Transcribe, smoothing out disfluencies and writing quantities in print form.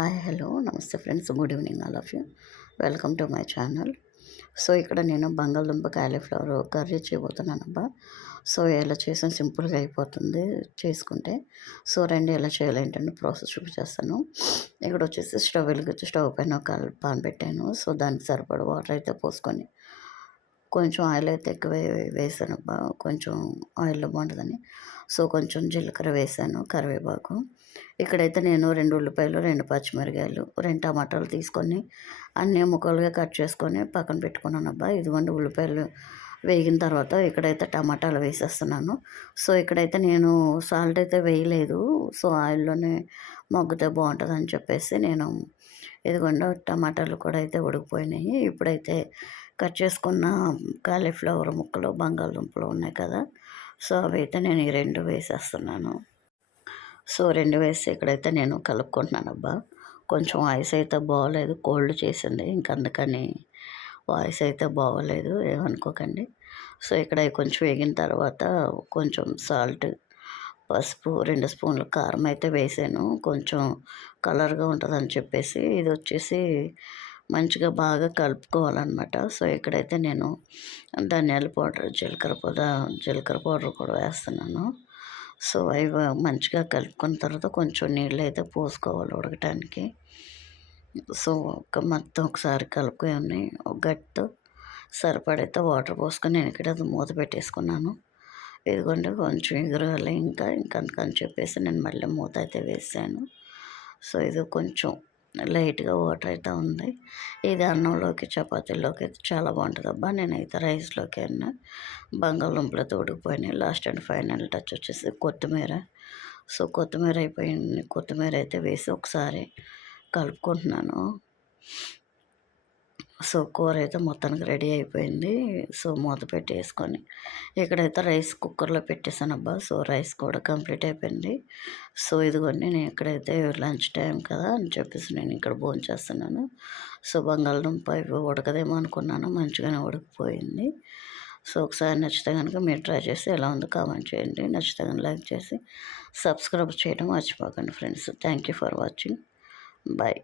Hi hello నమస్తే friends, good evening all of you. Welcome to my channel. So ఇక్కడ నేను బంగాళదుంప cauliflower curry చేయబోతున్నానబ్బా. So ఇలా చేసిన సింపుల్గా అయిపోతుంది చేసుకుంటే. సో రండి ఎలా చేయాలి ఏంటంటే ప్రాసెస్ చూపించేస్తాను. ఇక్కడ వచ్చేసి స్టవ్ వెలిగించి స్టవ్ పైన ఒక పాన్ పెట్టాను. సో దానికి సరిపడ వాటర్ అయితే పోసుకొని కొంచెం ఆయిల్ అయితే ఎక్కువ వేసానబ్బా, కొంచెం ఆయిల్లో బాగుంటుందని. సో కొంచెం జీలకర్ర వేసాను, కరివేపాకు. ఇక్కడైతే నేను 2 ఉల్లిపాయలు, 2 పచ్చిమిరకాయలు, 2 టమాటాలు తీసుకొని అన్నీ ముక్కలుగా కట్ చేసుకొని పక్కన పెట్టుకున్నానబ్బా. ఇదిగోండి ఉల్లిపాయలు వేగిన తర్వాత ఇక్కడైతే టమాటాలు వేసేస్తున్నాను. సో ఇక్కడైతే నేను సాల్ట్ అయితే వేయలేదు. సో ఆయిల్లోనే మగ్గితే బాగుంటుందని చెప్పేసి నేను ఇదిగోండి టమాటాలు కూడా అయితే ఉడికిపోయినాయి. ఇప్పుడైతే కట్ చేసుకున్న కాలీఫ్లవర్ ముక్కలు, బంగాళదుంపలు ఉన్నాయి కదా. సో అవైతే నేను ఈ 2 వేసేస్తున్నాను. సో 2 వేసి ఇక్కడైతే నేను కలుపుకుంటున్నానబ్బా. కొంచెం వాయిస్ అయితే బాగోలేదు, కోల్డ్ చేసింది. అందుకని వాయిస్ అయితే బాగోలేదు, ఏమనుకోకండి. సో ఇక్కడ అవి కొంచెం వేగిన తర్వాత కొంచెం సాల్ట్, పసుపు, 2 స్పూన్లు కారం అయితే వేసాను. కొంచెం కలర్గా ఉంటుందని చెప్పేసి ఇది వచ్చేసి మంచిగా బాగా కలుపుకోవాలన్నమాట. సో ఇక్కడైతే నేను ధనియాల పౌడర్, జీలకర్ర పౌడర్ కూడా వేస్తున్నాను. సో అవి మంచిగా కలుపుకున్న తర్వాత కొంచెం నీళ్ళు అయితే పోసుకోవాలి ఉడకటానికి. సో మొత్తం ఒకసారి కలుపుకొని ఒక గట్టు సరిపడైతే వాటర్ పోసుకొని నేను ఇక్కడ అది మూత పెట్టేసుకున్నాను. ఇదిగోండి కొంచెం ఎగురాలి ఇంకందుకని చెప్పేసి నేను మళ్ళీ మూత అయితే వేసాను. సో ఇది కొంచెం లైట్గా వాటర్ అయితే ఉంది. ఇది అన్నంలోకి, చపాతీలోకి అయితే చాలా బాగుంటుందబ్బా. నేనైతే రైస్లోకి అయినా బంగాళదుంపలతో ఉడికిపోయినాయి. లాస్ట్ అండ్ ఫైనల్ టచ్ వచ్చేసి కొత్తిమీర. సో కొత్తిమీర అయిపోయింది. కొత్తిమీర అయితే వేసి ఒకసారి కలుపుకుంటున్నాను. సో కూర అయితే మొత్తానికి రెడీ అయిపోయింది. సో మూత పెట్టేసుకొని ఇక్కడైతే రైస్ కుక్కర్లో పెట్టేసానబ్బా. సో రైస్ కూడా కంప్లీట్ అయిపోయింది. సో ఇదిగోండి నేను ఇక్కడైతే లంచ్ టైం కదా అని చెప్పేసి నేను ఇక్కడ భోంచేస్తున్నాను. సో బంగాళదుంప ఇవి ఉడకదేమో అనుకున్నాను, మంచిగానే ఉడికిపోయింది. సో ఒకసారి నచ్చితే కనుక మీరు ట్రై చేసి ఎలా ఉందో కామెంట్ చేయండి. నచ్చితే కనుక లైక్ చేసి సబ్స్క్రైబ్ చేయడం మర్చిపోకండి friends. Thank you for watching. Bye.